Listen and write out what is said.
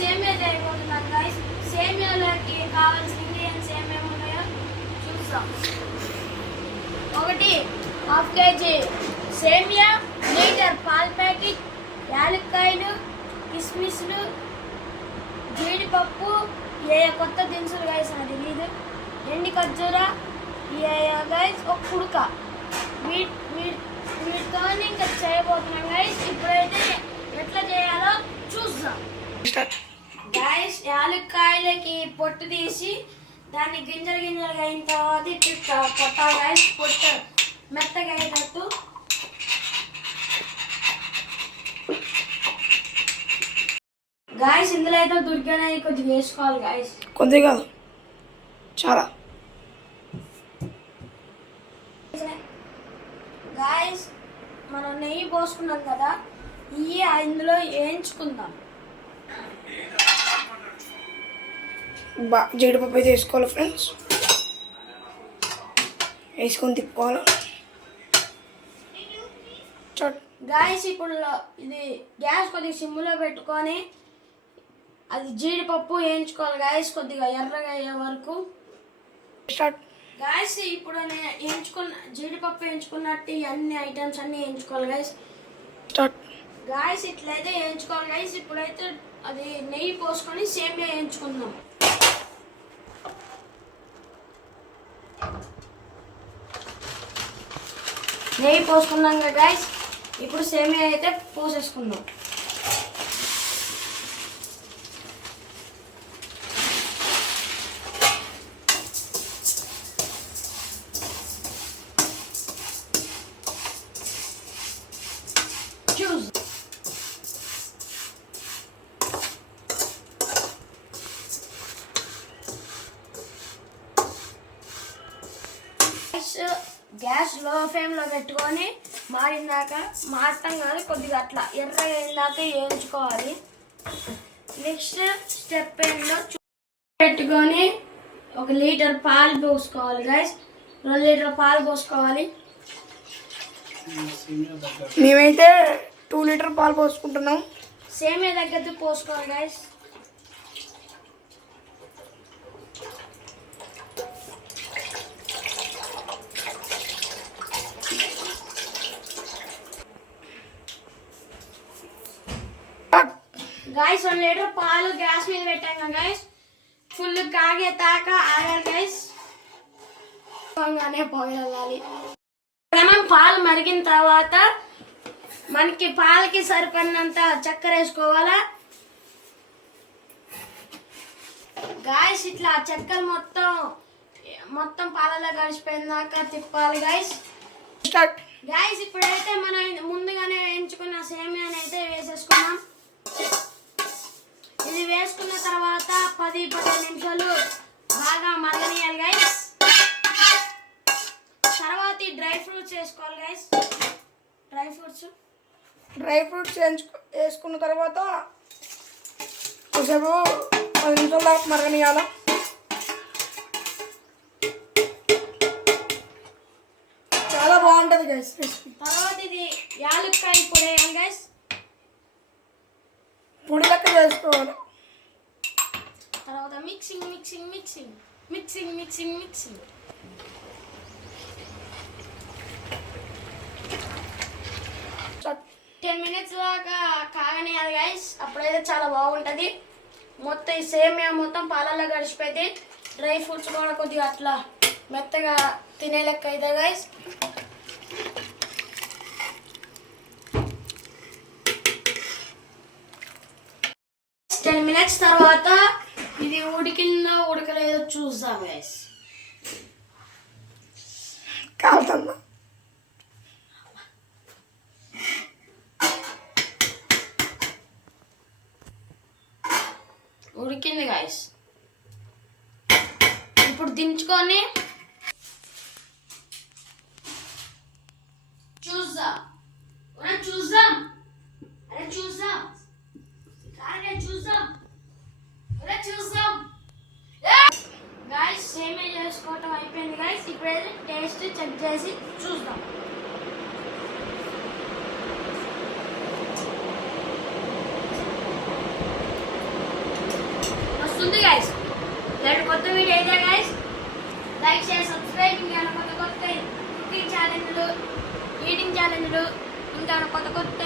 సేమియా చేయబోతున్నాను గైస్. సేమియాలోకి కావాల్సిన ఇంగ్రీడియంట్స్ ఏమేమి ఉన్నాయో చూద్దాం. 1 హాఫ్ కేజీ సేమియా, లీటర్ పాల ప్యాకెట్, యాలక్కాయలు, కిస్మిస్లు, జీడిపప్పు, కొత్త దినుసులు గైస్ నాకు తెలీదు, ఎండి ఖర్జూర గైస్, ఒక కుడుక. వీటితో ఇంకా చేయబోతున్నాం గైస్. ఇప్పుడైతే ఎట్లా చేయాలో చూద్దాం గైస్. యాలక్కాయలకి పొట్టు తీసి దాన్ని గింజలుగా అయిన తర్వాత ఇట్లా కొట్టాలి గైస్. పొట్టు మెత్తగా అయినట్టు. గాయస్ ఇందులో అయితే దుర్గానే కొద్దిగా వేసుకోవాలి గాయస్. కొద్దిగా చాలా గాయస్ మనం నెయ్యి పోసుకున్నాం కదా, ఇవి ఇందులో వేయించుకుందాం. జీడిపప్పు అయితే వేసుకోవాలి ఫ్రెండ్స్. వేసుకొని తిప్పుకోవాలి గాయస్. ఇప్పుడు ఇది గ్యాస్ కొద్దిగా సిమ్లో పెట్టుకొని అది జీడిపప్పు వేయించుకోవాలి గాయస్, కొద్దిగా ఎర్రగా అయ్యే వరకు. గాయస్ ఇప్పుడు నేను జీడిపప్పు వేయించుకున్నట్టు అన్ని ఐటమ్స్ అన్ని వేయించుకోవాలి గాయస్. గాయస్ ఇట్లయితే వేయించుకోవాలి గాయస్. ఇప్పుడైతే అది నెయ్యి పోసుకొని సేమియా వేయించుకుందాం. నెయ్యి పోసుకున్నాం కదా గాయస్. ఇప్పుడు సేమియా అయితే పోసేసుకుందాం. గ్యాస్ లో ఫ్లేమ్లో పెట్టుకొని మాడటం కానీ కొద్దిగా అట్లా ఎర్రగా అయిందాక వేయించుకోవాలి. నెక్స్ట్ స్టెప్ ఏంటో పెట్టుకొని 1 లీటర్ పాలు పోసుకోవాలి గైస్. 2 లీటర్ పాలు పోసుకోవాలి. మేమైతే 2 లీటర్ పాలు పోసుకుంటున్నాం. సేమియా దగ్గర పోసుకోవాలి గైస్. గాయస్ 1 లీటర్ పాలు గ్యాస్ మీద పెట్టాం కదా గైస్. ఫుల్ కాగేదాకా ఆగాలి గైస్. పోయాలి. పాలు మరిగిన తర్వాత మనకి పాలకి సరిపడినంత చక్కెర వేసుకోవాలా గాయస్. ఇట్లా చక్కెర మొత్తం పాలలో కలిసిపోయిందాక తిప్పాలి గైస్. గాయస్ ఇప్పుడైతే మనం ముందుగానే వేయించుకున్న సేమియాని అయితే వేసేసుకున్నాం. ఇది వేసుకున్న తర్వాత 10-15 నిమిషాలు బాగా మరగనియాలి గైస్. తర్వాత ఈ డ్రై ఫ్రూట్స్ వేసుకోవాలి గైస్. డ్రై ఫ్రూట్స్ వేసుకున్న తర్వాత కొంచెం 10 నిమిషాల దాకా మరగనియాల. చాలా బాగుంటుంది గైస్. తర్వాత ఇది యాలక్కాయ పొడి వేయాలి గైస్. పొడి లెక్క చేసుకోవాలి. తర్వాత మిక్సింగ్ 10 మినిట్స్ దాకా కాగనియాలి గైస్. అప్పుడైతే చాలా బాగుంటుంది. మొత్తం ఈ సేమియా మొత్తం పాలల్లో గడిచిపోతే డ్రై ఫ్రూట్స్ కూడా కొద్దిగా అట్లా మెత్తగా తినే లెక్క అయితే గైస్. మినిట్స్ తర్వాత ఇది ఉడికిందో ఉడకలేదో చూద్దాం గైస్. కాలుతుందా? ఉడికింది గైస్. ఇప్పుడు దించుకొని చూద్దాం. గాయస్ సేమియా చేసుకోవటం అయిపోయింది గాయస్. ఇప్పుడైతే టేస్ట్ చెక్ చేసి చూద్దాం. వస్తుంది గైస్. ఇలాంటి కొత్త వీడియో అయితే గైస్ లైక్ షేర్ సబ్స్క్రైబ్. ఇంకా కొత్త కొత్త కుకింగ్ ఛాలెంజ్లు, ఈటింగ్ ఛాలెంజ్లు, ఇంకా కొత్త కొత్త